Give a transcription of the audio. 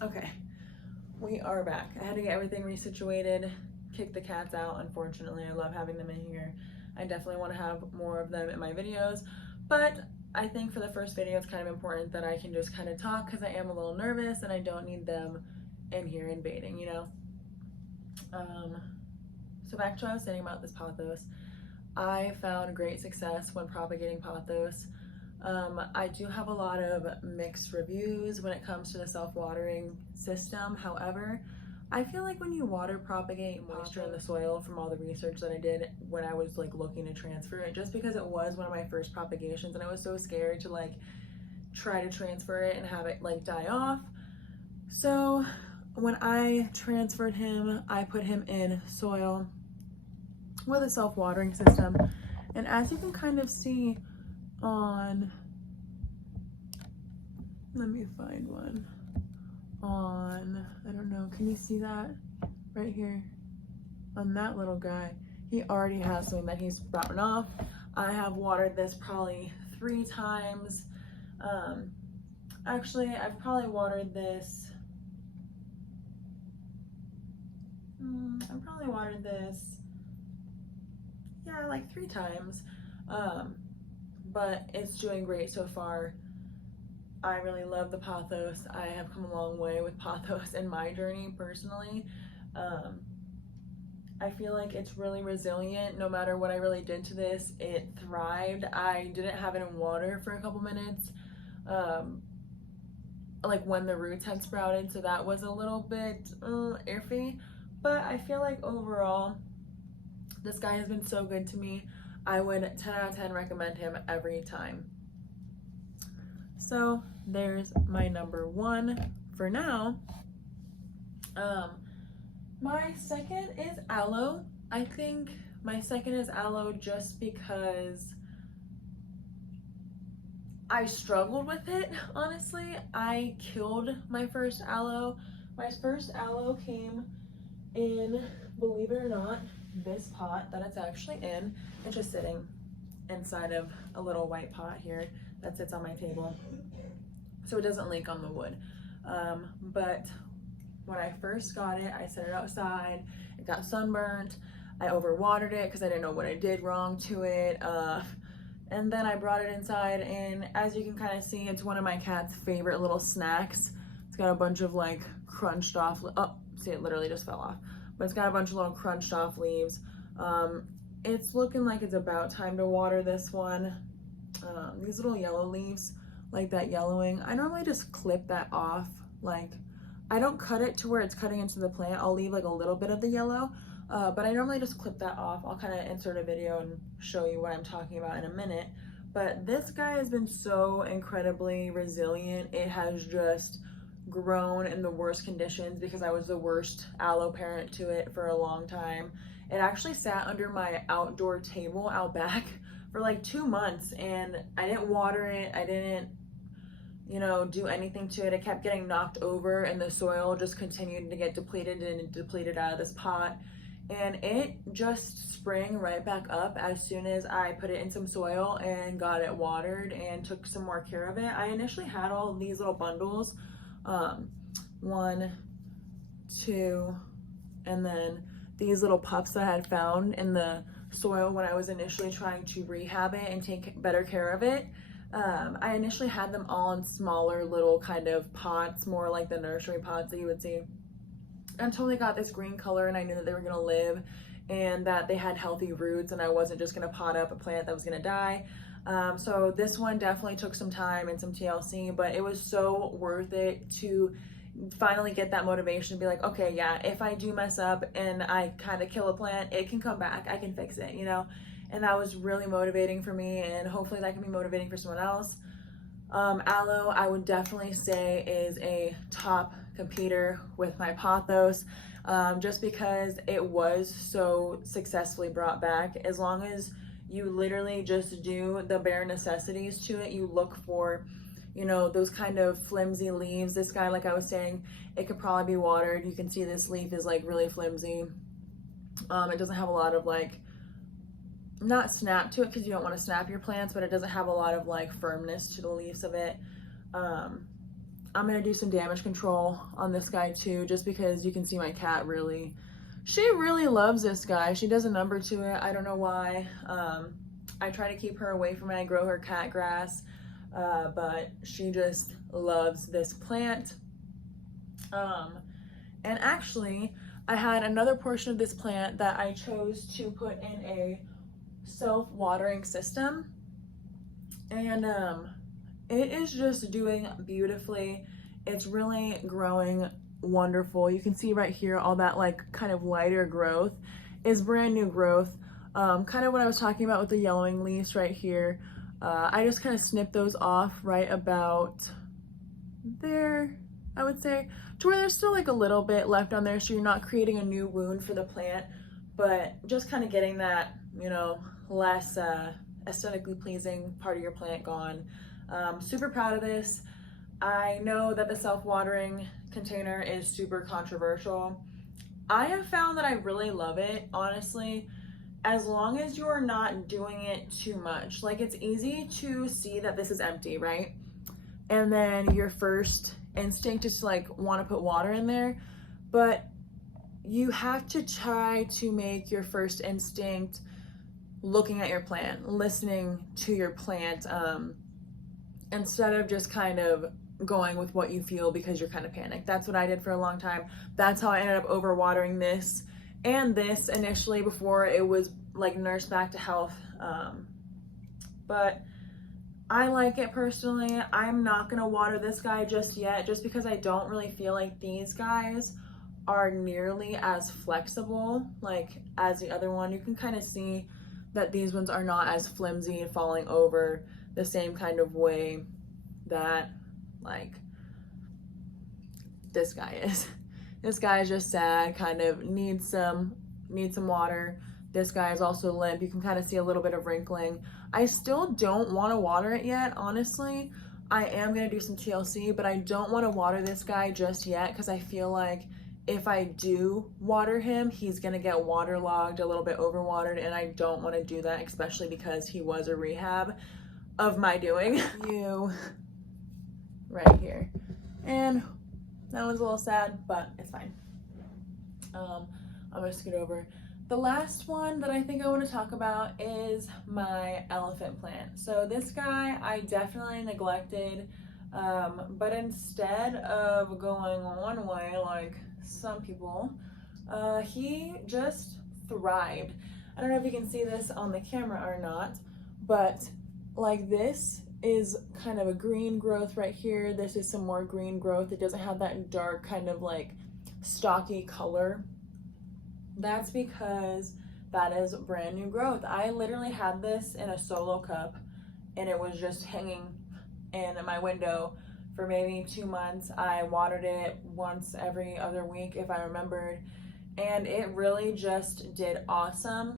Okay, we are back. I had to get everything resituated, kick the cats out, unfortunately. I love having them in here. I definitely want to have more of them in my videos, but I think for the first video, it's kind of important that I can just kind of talk because I am a little nervous and I don't need them in here invading, you know? So back to what I was saying about this pothos. I found great success when propagating pothos. I do have a lot of mixed reviews when it comes to the self-watering system. However, I feel like when you water propagate moisture in the soil, from all the research that I did when I was like looking to transfer it, just because it was one of my first propagations and I was so scared to like try to transfer it and have it like die off. So when I transferred him, I put him in soil with a self-watering system. And as you can kind of see on, let me find one, on, I don't know, can you see that right here? On that little guy, he already has something that he's sprouting off. I have watered this probably 3 times. Actually, I've probably watered this, yeah, like 3 times. But it's doing great so far. I really love the pothos. I have come a long way with pothos in my journey personally. I feel like it's really resilient. No matter what I really did to this, it thrived. I didn't have it in water for a couple minutes, like when the roots had sprouted, so that was a little bit iffy. But I feel like overall, this guy has been so good to me. I would 10 out of 10 recommend him every time. So there's my number 1 for now. My second is aloe. I think my second is aloe just because I struggled with it, honestly. I killed my first aloe. My first aloe came in, believe it or not, this pot that it's actually in. It's just sitting inside of a little white pot here that sits on my table, so it doesn't leak on the wood. But when I first got it, I set it outside. It got sunburnt. I overwatered it because I didn't know what I did wrong to it. And then I brought it inside, and as you can kind of see, it's one of my cat's favorite little snacks. It's got a bunch of like crunched off, oh, see, it literally just fell off. But it's got a bunch of little crunched off leaves. It's looking like it's about time to water this one. These little yellow leaves, like that yellowing, I normally just clip that off. Like, I don't cut it to where it's cutting into the plant. I'll leave like a little bit of the yellow, but I normally just clip that off. I'll kind of insert a video and show you what I'm talking about in a minute. But this guy has been so incredibly resilient. It has just grown in the worst conditions because I was the worst aloe parent to it for a long time. It actually sat under my outdoor table out back for like 2 months, and I didn't water it. I didn't, you know, do anything to it. It kept getting knocked over and the soil just continued to get depleted and depleted out of this pot. And it just sprang right back up as soon as I put it in some soil and got it watered and took some more care of it. I initially had all of these little bundles, 1, 2, and then these little pups that I had found in the soil when I was initially trying to rehab it and take better care of it. I initially had them all in smaller little kind of pots, more like the nursery pots that you would see, until they got this green color and I knew that they were gonna live and that they had healthy roots and I wasn't just gonna pot up a plant that was gonna die. So this one definitely took some time and some TLC, but it was so worth it to finally get that motivation to be like, okay, yeah, if I do mess up and I kind of kill a plant, it can come back, I can fix it, you know? And that was really motivating for me, and hopefully that can be motivating for someone else. Aloe, I would definitely say, is a top competitor with my pothos, just because it was so successfully brought back. As long as you literally just do the bare necessities to it, you look for, you know, those kind of flimsy leaves. This guy, like I was saying, it could probably be watered. You can see this leaf is like really flimsy. It doesn't have a lot of like, not snap to it because you don't want to snap your plants, but it doesn't have a lot of like firmness to the leaves of it. I'm gonna do some damage control on this guy too, just because you can see my cat really, she really loves this guy. She does a number to it. I don't know why. I try to keep her away from it. I grow her cat grass, but she just loves this plant. And actually, I had another portion of this plant that I chose to put in a self-watering system, and it is just doing beautifully. It's really growing wonderful. You can see right here all that like kind of lighter growth is brand new growth. Kind of what I was talking about with the yellowing leaves right here. I just kind of snipped those off right about there, I would say, to where there's still like a little bit left on there, so you're not creating a new wound for the plant, but just kind of getting that, you know, less aesthetically pleasing part of your plant gone. Super proud of this. I know that the self-watering container is super controversial. I have found that I really love it, honestly, as long as you're not doing it too much. Like, it's easy to see that this is empty, right? And then your first instinct is to like want to put water in there, but you have to try to make your first instinct looking at your plant, listening to your plant, instead of just kind of going with what you feel because you're kind of panicked. That's what I did for a long time. That's how I ended up overwatering this and this initially before it was like nursed back to health. But I like it personally. I'm not gonna water this guy just yet, just because I don't really feel like these guys are nearly as flexible like as the other one. You can kind of see that these ones are not as flimsy and falling over the same kind of way that like this guy is. This guy is just sad, kind of needs some water. This guy is also limp. You can kind of see a little bit of wrinkling. I still don't want to water it yet, honestly. I am going to do some TLC, but I don't want to water this guy just yet because I feel like if I do water him, he's going to get waterlogged, a little bit overwatered, and I don't want to do that, especially because he was a rehab of my doing. You right here. And that one's a little sad, but it's fine. I'm going to scoot over. The last one that I think I want to talk about is my elephant plant. So this guy I definitely neglected, but instead of going one way like some people, he just thrived. I don't know if you can see this on the camera or not, but like this is kind of a green growth right here. This is some more green growth. It doesn't have that dark kind of like stocky color. That's because that is brand new growth. I literally had this in a solo cup and it was just hanging in my window for maybe 2 months. I watered it once every other week if I remembered, and it really just did awesome.